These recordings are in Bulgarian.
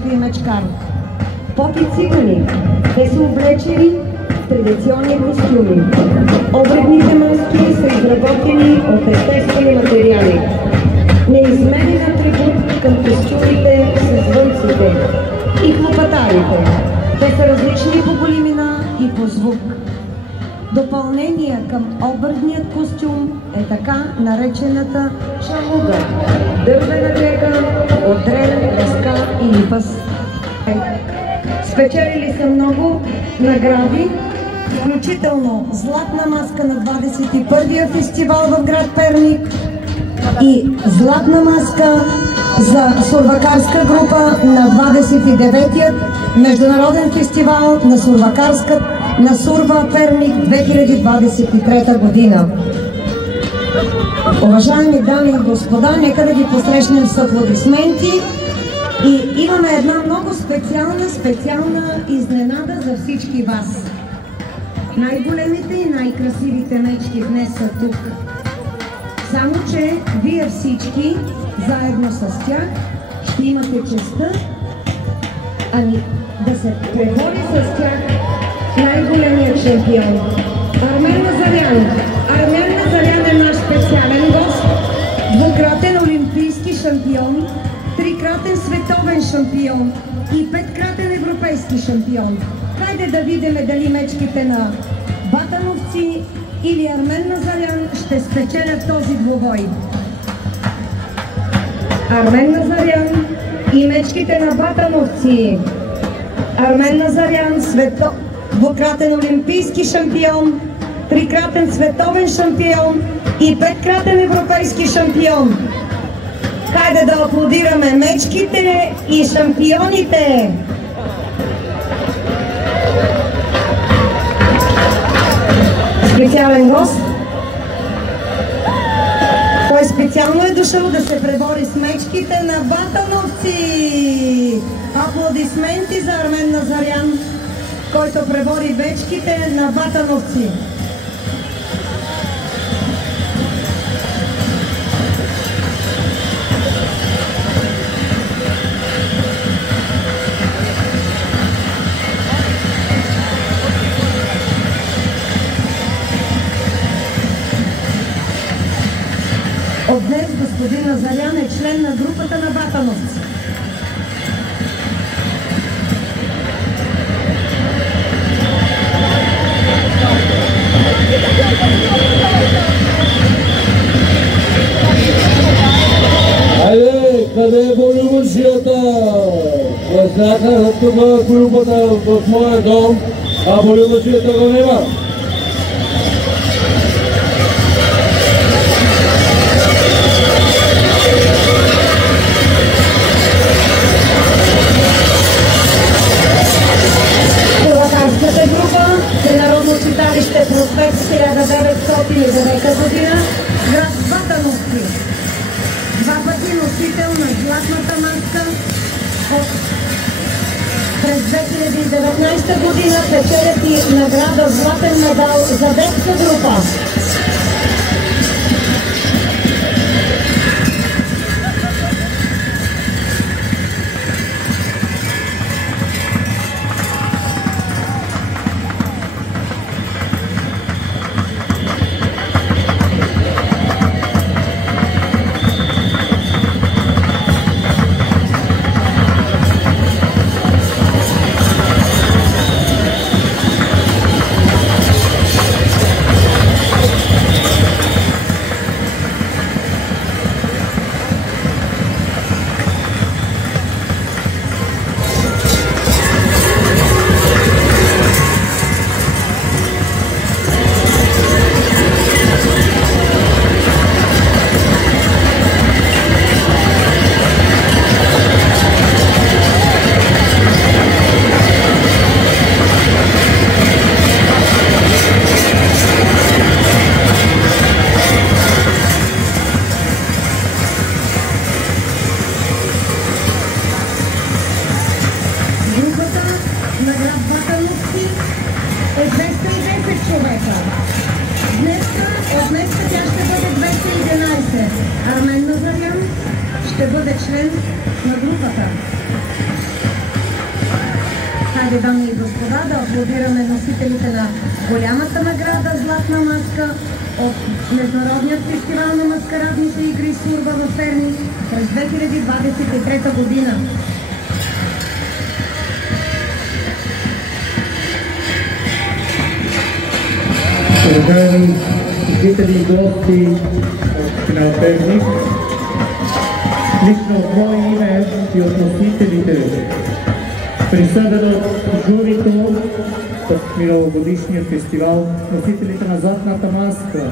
мечка и мечкар. Попи цигани, те са облечени в традиционни костюми. Обредните маски са изработени от естествени материали. Неизменен атрибут към костюмите са звънците и хлопатарите. Те са различни по големина и по звук. Допълнение към обредният костюм е така наречената чалуга – дървена клека от дрен, дъска или пъс. Спечелили са много награди, включително златна маска на 21-я фестивал в град Перник и златна маска за сурвакарска група на 29-ят международен фестивал на Сурва Перник 2023 година. Уважаеми дами и господа, нека да ги посрещнем с аплодисменти и имаме една много специална изненада за всички вас. Най-големите и най-красивите мечки днес са тук. Само че вие всички, заедно с тях, ще имате честта да се пребори с тях най-големият шампион. Армен Назарян. Армен Назарян е наш специален гост, двукратен олимпийски шампион, трикратен световен шампион и 5-кратен европейски шампион. Хайде да видим дали мечките на Батановци или Армен Назарян ще спечелят този двубой. Армен Назарян и мечките на Батановци. Армен Назарян, двукратен олимпийски шампион, трикратен световен шампион и 5-кратен европейски шампион. Хайде да аплодираме мечките и шампионите! Специален гост. Той специално е дошъл да се пребори с мечките на Батановци. Аплодисменти за Армен Назарян, който пребори мечките на Батановци. От днес господин Назарян е член на групата на Батановци. Хайде, къде е болюбушията? Възляха тук групата в моя дом, а болюбушията го няма. Проспект 1909 година, град Батановци. Два пъти носител на златната маска. През 2019 година печелят и награда златен медал за детска група. Армен Назарян ще бъде член на групата. драги дами и господа, да аплодираме носителите на голямата награда Златна маска от Международният фестивал на маскарадните игри Сурва в Перник през 2023 година. Уважаеми зрители и гости от финал Перник, лично от мое име и от носителите, присъдено от журито от миналогодишния фестивал, носителите на Златната маска,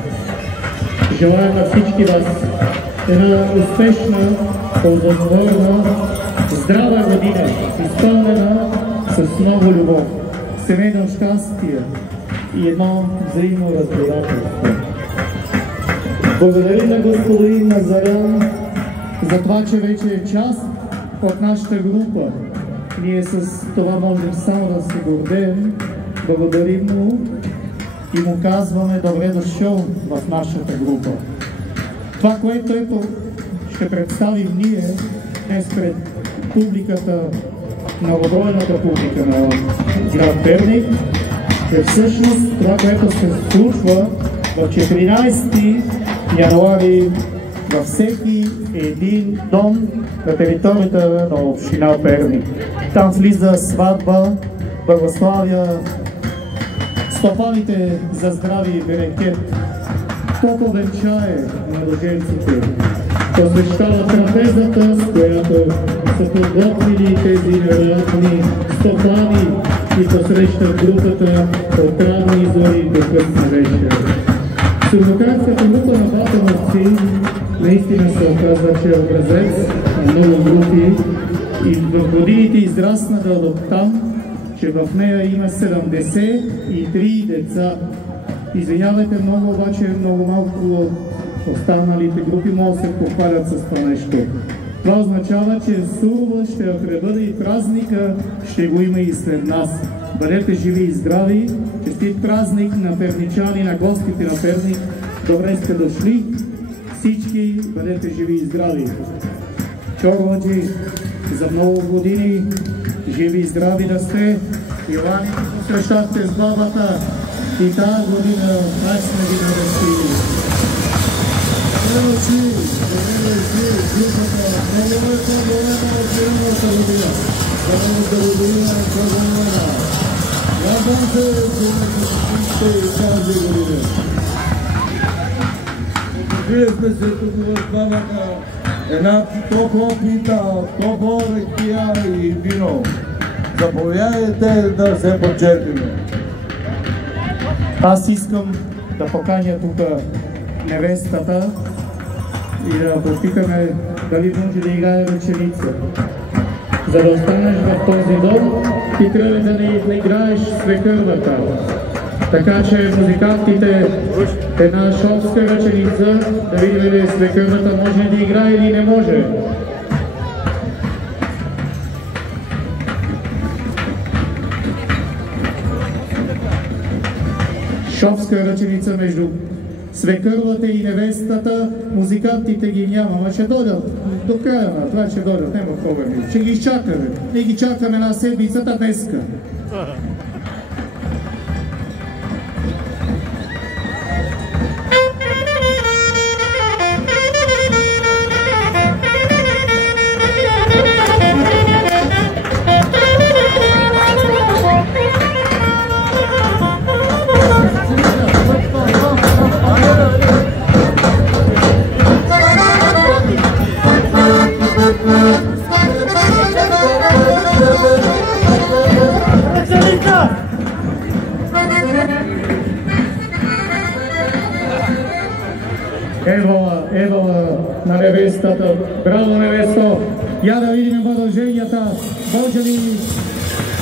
желая на всички вас една успешна, ползотворна, здрава година, изпълнена с много любов, семейно щастие и едно взаимно разбирателство. Благодарим на господин Назарян за това, че вече е част от нашата група. Ние с това можем само да се гордеем. Благодарим му и му казваме добре дошъл в нашата група. Това, което ще представим ние днес пред публиката, многобройната публика на град Перник, е всъщност това, което се случва в 14 януари във всеки един дом на територията на община Перник. Там влиза сватба, благославя стопаните за здраве и берекет. Топло венчае младоженците. Посвещава трапезата, с която са подготвили тези вероятни стопани и посрещат групата от ранни зори до късна вечер. Сурвокарската група на Батановци наистина се оказва, че е образец на много групи и в годините израсна до там, че в нея има 73 деца. Извинявайте много, обаче много малко от останалите групи могат да се похвалят с това нещо. Това означава, че Сурва ще пребъде и празника ще го има и след нас. Бъдете живи и здрави, честит празник на перничани, на гостите на Перник. Добре сте дошли, всички бъдете живи и здрави. Чорладжи, за много години живи и здрави да сте. Ивани, посрещахте с бабата и тази година, прачна ги да си. Добре дошли, групата, много е по-голема от миналата година. Голямата година е по-голема. Надам се, че и тази година. Вие сме се тук в двамата. Една топла пита, топла ракия и вино. Заповядайте да се почерпим. Аз искам да поканя тук невестата и да попитаме дали може да играе вечерица. За да останеш в този дом, ти трябва да не играеш свекървата. Така че музикантите една шопска вечерица, да видим дали свекървата може да играе или не може. Шопска ръченица между свекървата и невестата, музикантите ги няма, ама ще дойдат до края на това, ще дойдат, няма проблеми. Ще ги изчакаме, ние ги чакаме на седмицата днеска. Евала на невестата. Браво, невесто! Я да видим продълженията. Може ли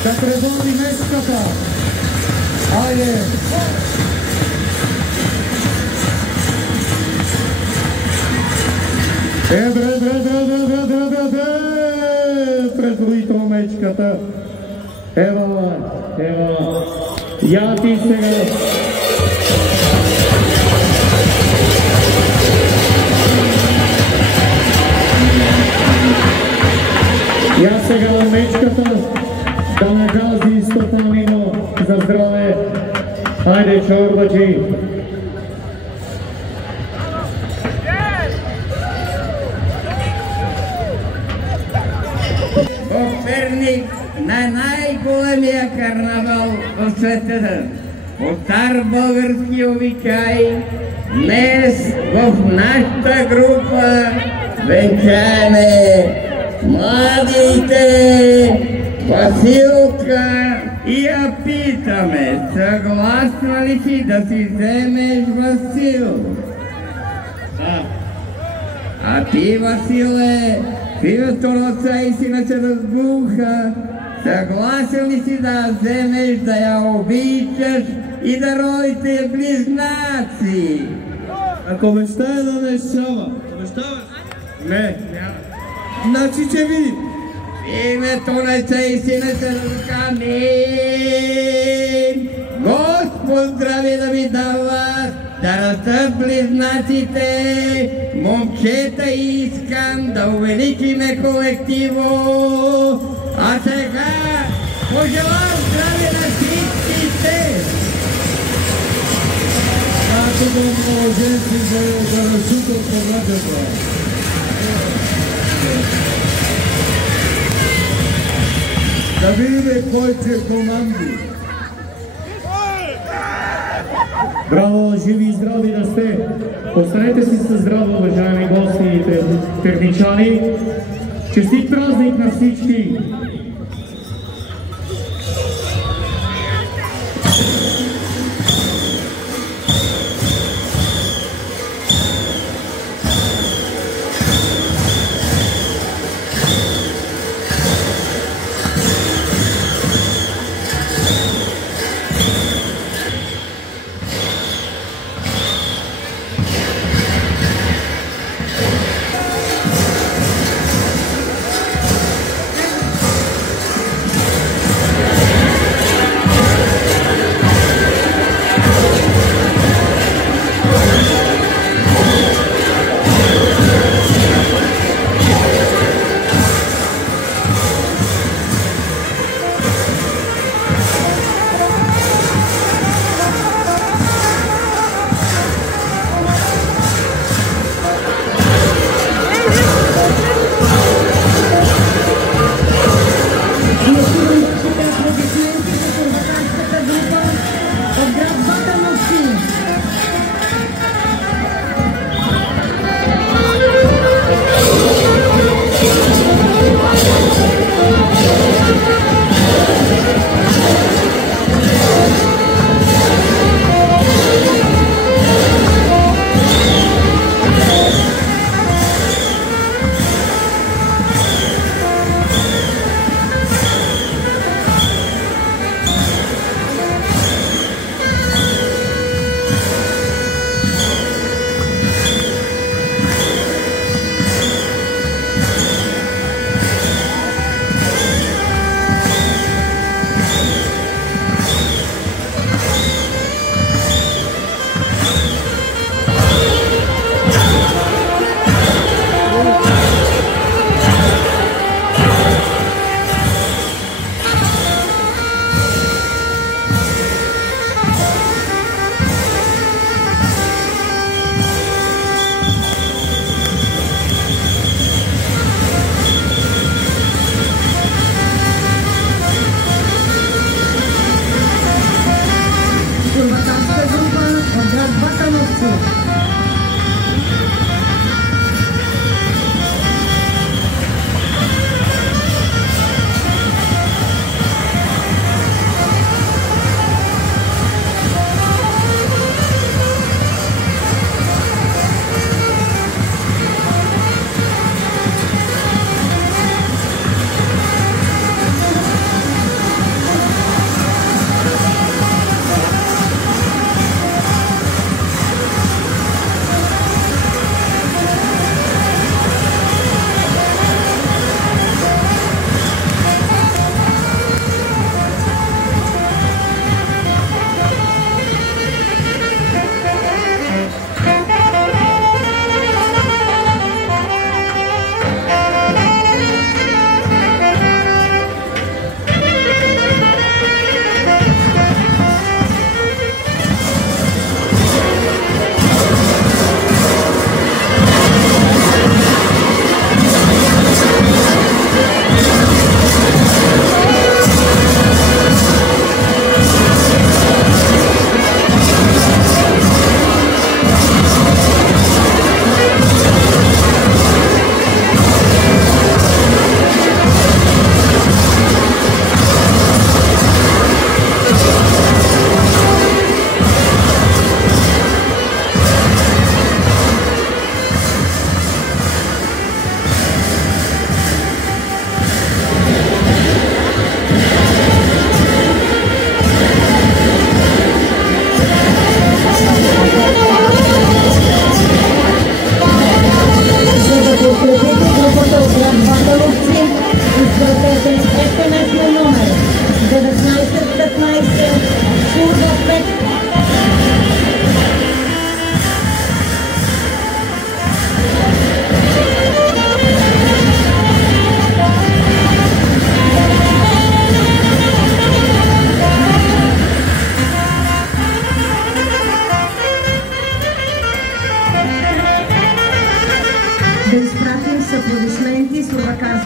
да пребори меската? Айде! Бре! Преброи мечката. Евала. Я ти сега. Я сега мечката да нагази на здраве. Хайде, чорбаджи! В Перник на най-големия карнавал в света. По стар български обичай, днес в нашата група венчаеме младите Василка и я питаме, съгласна ли си да си вземеш Васил? А ти, Василе, в името на Отца и Сина чрез Духа, съгласен ли си да вземеш, да я обичаш и да родите близнаци? Ако мечтая да не шава. Обещаваш? Не. Значи, че видим. В името на Отца и Сина чрез Духа, амин. Господ здраве да ви дава, да растат близнаците, момчета, искам да увеличиме колективо. А сега пожелавам здраве на всичките! Ако да младенци да разшутат по радиото. Да видим кой че команди. Браво, живи и здрави да сте! Останете си със здраво, уважаеми гости и перничани! Честит празник на всички!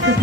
Българската